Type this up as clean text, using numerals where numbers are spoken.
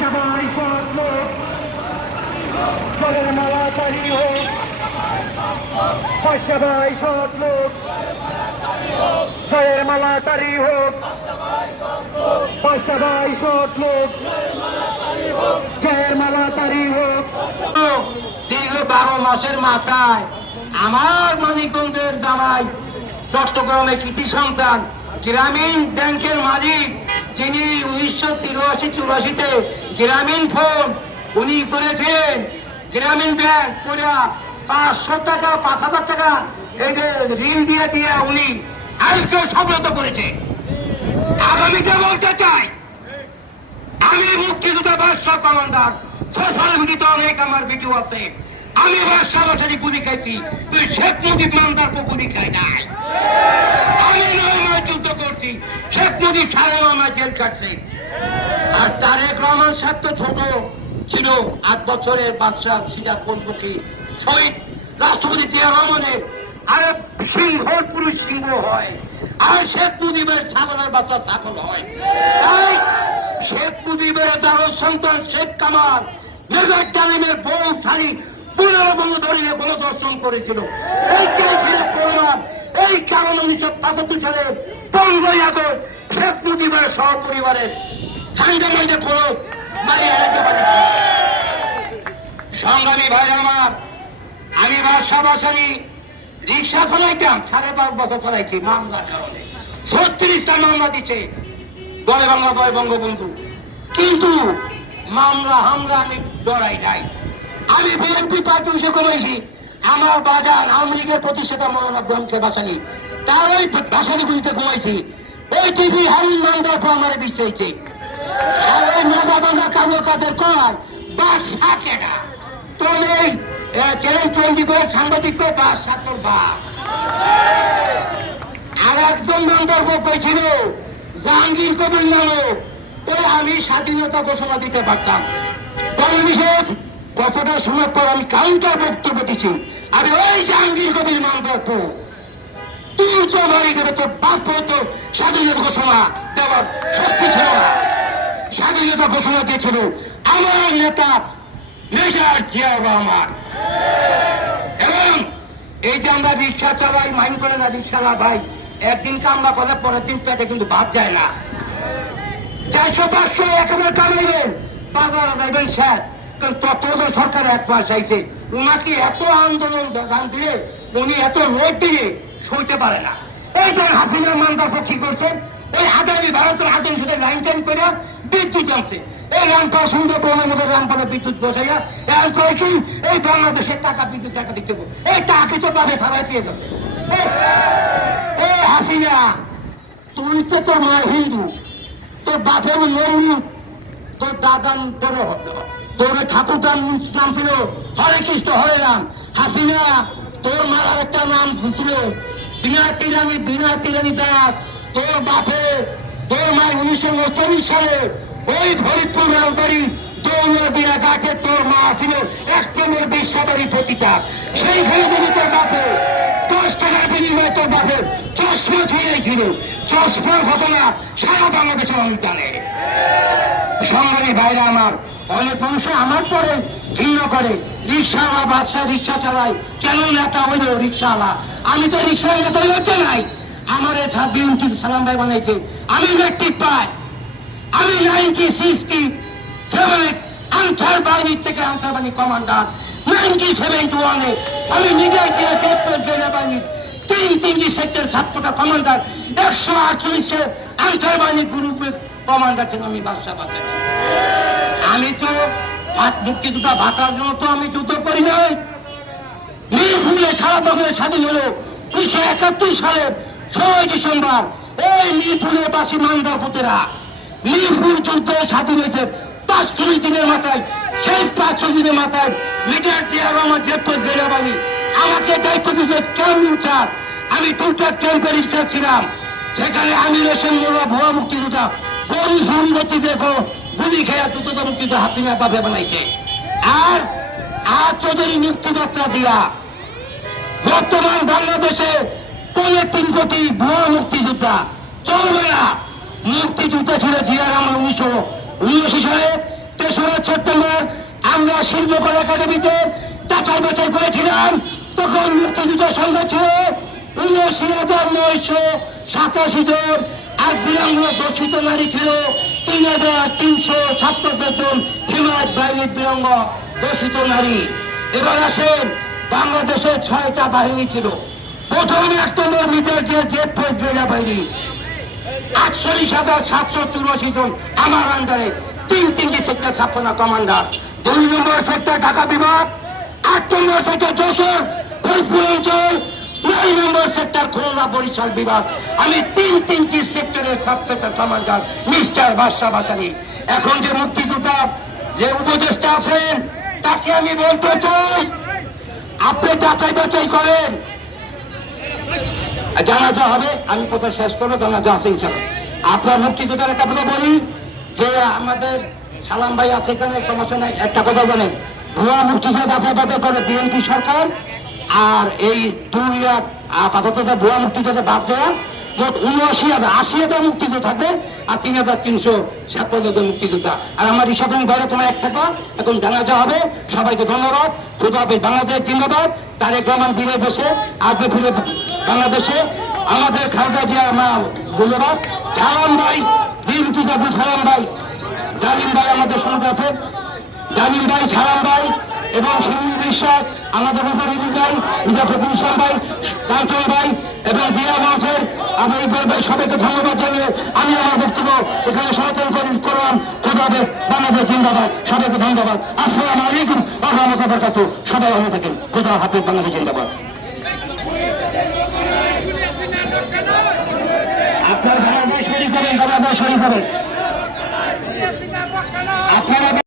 সবাই সৎ লোক জলের মালা তারি হোক, সবাই সৎ লোক জয়ের মালা তারি হোক, সবাই সৎ লোক জয়ের মালা তারি হোক। দীর্ঘ 12 মাসের মাথায় আমার মানিকগঞ্জের জামাই চট্টগ্রামে কৃতি সন্তান গ্রামীণ ব্যাংকের মালিক, যিনি 1983-84-তে গ্রামীণ ফোন উনি করেছিলেন, গ্রামীণ ব্যাংক করে 500 টাকা 5000 টাকা এই যে ঋণ দিয়ে দিয়ে উনি আজকে সফলত করেছে। আগামীতে বলতে চাই, আমি মুক্তিযোদ্ধা বাদশা কমান্ডার, সোশ্যাল মিডিয়াতে অনেক আমার ভিডিও আছে, আমি বাদশা বাসারি গুলি খাইছি, তুই শেখ মুজিব মান্দার গুলি খাই নাই। আমি 9 মাস যুদ্ধ করছি, শেখ মুজিব 9.5 মাস জেল কাটছে। আর তারেক রহমান সাহেব তো ছোট ছিল, 8 বছরের বাদশা সিরাজ বন্ধুকি শহীদ রাষ্ট্রপতি জিয়া রহমানের আরে সিংহর পুরুষ সিংহ হয়, আর শেখ মুজিবের ছাগলের বাচ্চা ছাগল হয়। তাই শেখ মুজিবের দারুণ সন্তান শেখ কামাল মেজর ডালিমের বউ শাড়ি 15 বঙ্গ ধরিয়ে গণধর্ষণ করেছিল। এইটাই ছিল প্রমাণ। এই কারণে 1975 সালে 15 আগস্ট শেখ মুজিবের সহপরিবারের সাইডে মাইডে খরচ মারিয়ে রেখে পাঠিয়েছিল। সংগ্রামী ভাইরা আমার, আমি বাদশা বাসারি রিক্সা চালাইতাম, 5.5 বছর চালাইছি মামলার কারণে। 36টা মামলা দিচ্ছে জয় বাংলা জয় বঙ্গবন্ধু, কিন্তু মামলা হামলা আমি জড়াই নাই। আমি বিএনপি পার্টি অফিসে করেছি, আমার বাজার আওয়ামী লীগের প্রতিষ্ঠাতা মৌলানা ব্রহ্মকে বাসানি, তার ওই বাসানিগুলিতে ঘুমাইছি। ওই টিভি হারুন মান্দার পর আমার বিশ্বাইছে। আর ওই মজা বাংলা কালো কাদের কর বাদশা কেডা, তোর এই চ্যানেল 24 সাংবাদিক বাদশা তোর বাপ। আর একজন মান্দার বউ কইছিল জাহাঙ্গীর কবির নানক, ওই আমি স্বাধীনতা ঘোষণা দিতে পারতাম। কথাটা শোনার পর আমি কাউন্টার বক্তব্য দিচ্ছি, আমি ওই জাহাঙ্গীর কবির মান্দার বউ, তুই তো বাড়ি গেলে তোর বাপ হতো স্বাধীনতা ঘোষণা দেওয়ার শক্তি ছিল না। স্বাধীনতা ঘোষণা দিয়েছিল আমার নেতা মেজর জিয়া রহমান। এবং এই যে আমরা রিক্সা চালাই, মাইন্ড করে না রিক্সালা ভাই, একদিন কামলা করলে পরের দিন পেটে কিন্তু ভাত যায় না। 400-500 1000 কামাইবেন, বাজারে যাইবেন শেষ। কারণ তত্ত্বাবধায়ক সরকার 1 মাস আইছে, উনাকে এত আন্দোলন গান দিয়ে উনি এত লোড দিয়ে সইতে পারে না। এই যে হাসিনা মান্দার কি করছেন, এই আদানি ভারতের আদানি সাথে লাইন টাইন করে বিদ্যুৎ আনছে। এই রামপাল সুন্দর প্রমাণের মতো রামপালে বিদ্যুৎ বসাইয়া এখন কয় কি এই বাংলাদেশের টাকা বিদ্যুৎ টাকা দিতে, এই টাকা তো পাবে সবাই দিয়ে গেছে। এই হাসিনা, তুই তো তোর মা হিন্দু, তোর বাপের মরু, তোর দাদান তোর ঠাকুরদার নাম ছিল হরে কৃষ্ণ হরে রাম। হাসিনা, তোর মার একটা নাম ছিল বিনায়তী রানী দাস। তোর বাপে তোর মায়ের 1939 সালে ওই ফরিদপুর রাজবাড়ি দৌলদিয়া গাছে তোর মা ছিল 1 নম্বর বিশ্বাবাড়ি পতিতা। সেইখানে যদি তোর বাপে 10 টাকার বিনিময়ে তোর বাপের চশমা ছিঁড়েছিল, চশমার ঘটনা সারা বাংলাদেশে অনেক জানে। সংগ্রামী ভাইরা আমার, অনেক মানুষ আমার পরে ঘৃণা করে, রিক্সাওয়ালা বাদশা রিক্সা চালায়, কেন নেতা হইল রিক্সাওয়ালা? আমি তো রিক্সা নেতা হচ্ছে নাই, আমার বিএনপি সালাম ভাই বানাইছে, আমি ব্যক্তি পাই। আমি 1967 আনসার বাহিনীর থেকে আনসার বাহিনী কমান্ডার, 1971 আমি নিজেই জেলা বাহিনীর 3টি সেক্টর 7টা কমান্ডার, 148 আনসার বাহিনী গ্রুপের কমান্ডার ছিল আমি বাদশা বাসারি। আমি তো মুক্তিযোদ্ধা ভাতার জন্য তো আমি যুদ্ধ করি নাই। মিরপুরে সারা বাংলাদেশ স্বাধীন হলো 1971 সালের 6 ডিসেম্বর। এই মিরপুরের বাসী মান্দার পুতেরা, মিরপুর যুদ্ধ স্বাধীন হয়েছে 5 দিনের মাথায়। সেই 5 দিনের মাথায় মেজর জিয়া রহমান জেলাবাড়ি আমাকে দায়িত্ব দিয়েছে ক্যাম্প ইনচার্জ। আমি 2টা ক্যাম্পের ইনচার্জ ছিলাম। সেখানে আমি রেশন মোড়া ভুয়া মুক্তিযোদ্ধা গরু ঝুড়ি দেখতে দেখো গুলি খেয়া দুটো মুক্তিযোদ্ধা হাসিনা বাপে বানাইছে। আর চৌধুরী মুক্তিযাত্রা দিয়া বর্তমান বাংলাদেশে 3 কোটি ভুয়া মুক্তিযোদ্ধা চলবে না। মুক্তিযুদ্ধ ছিল জিয়া রহমান 1979 সালে, সেপ্টেম্বর আমরা শিল্পকলা একাডেমিতে যাচাই বাছাই করেছিলাম, তখন মুক্তিযুদ্ধ সংখ্যা ছিল 79,987 জন, আর বীরাঙ্গনা দর্শিত নারী ছিল 3,376 জন হিমায়ত বাহিনীর বীরাঙ্গ দর্শিত নারী। এবার আসেন, বাংলাদেশে 6টা বাহিনী ছিল। প্রথম 1 নম্বর মিটার জেট ফোর্স জেলা বাহিনী 48,784 জন আমার আন্ডারে, তিনটি সেক্টর ছাপ্পানা কমান্ডার। 2 নম্বর সেক্টর ঢাকা বিভাগ, 8 নম্বর সেক্টর যশোর ফরিদপুর অঞ্চল, 9 নম্বর সেক্টর খুলনা বরিশাল বিভাগ। আমি তিনটি সেক্টরের সাব সেক্টর কমান্ডার মিস্টার বাদশা বাসারি। এখন যে মুক্তিযোদ্ধা যে উপদেষ্টা আছেন তাকে আমি বলতে চাই, আপনি যাচাই বাছাই করেন। জানাজা হবে, আমি কথা শেষ করবো, জানাজা আছে ইনশাল্লাহ। আপনার মুক্তিযোদ্ধার একটা কথা বলি যে আমাদের সালাম ভাই আছে এখানে, সমস্যা নাই। একটা কথা বলেন, ভুয়া মুক্তিযোদ্ধা যাচাই বাছাই করে বিএনপি সরকার, আর এই 2 ভুয়া মুক্তিযোদ্ধা বাদ দেওয়া মোট 79,080 মুক্তিযোদ্ধা থাকবে, আর 3,356 জন মুক্তিযোদ্ধা। আর আমার রিসাফিং ঘরে তোমার এক থাকবা। এখন জানাজা হবে, সবাইকে ধন্যবাদ। খোদা হাফেজ। বাংলাদেশ জিন্দাবাদ। তারেক রহমান ফিরে বসে আসবে, ফিরে বাংলাদেশে। আমাদের খালেদা জিয়া মা ধন্যবাদ। সালাম ভাই, বিএনপি জাতীয় সালাম ভাই, জালিম ভাই আমাদের সঙ্গে আছে, জালিম ভাই, সালাম ভাই এবং সুনীল বিশ্বাস, আমাদের উপরিনী ভাই, ইজাফরুল ইসলাম ভাই, কাঞ্চন ভাই এবং জিয়া মঞ্চের আমি ভাই সবাইকে ধন্যবাদ জানিয়ে আমি আমার বক্তব্য এখানে সমাধান করলাম। খোদা হাফেজ। বাংলাদেশ জিন্দাবাদ। সবাইকে ধন্যবাদ। আসসালামু আলাইকুম ওয়া রাহমাতুল্লাহি ওয়া বারাকাতুহু। সবাই ভালো থাকেন। খোদা হাফেজ। বাংলাদেশ জিন্দাবাদ। আপনার জানাজা শরীক করেন, জানাজা শরীক করেন।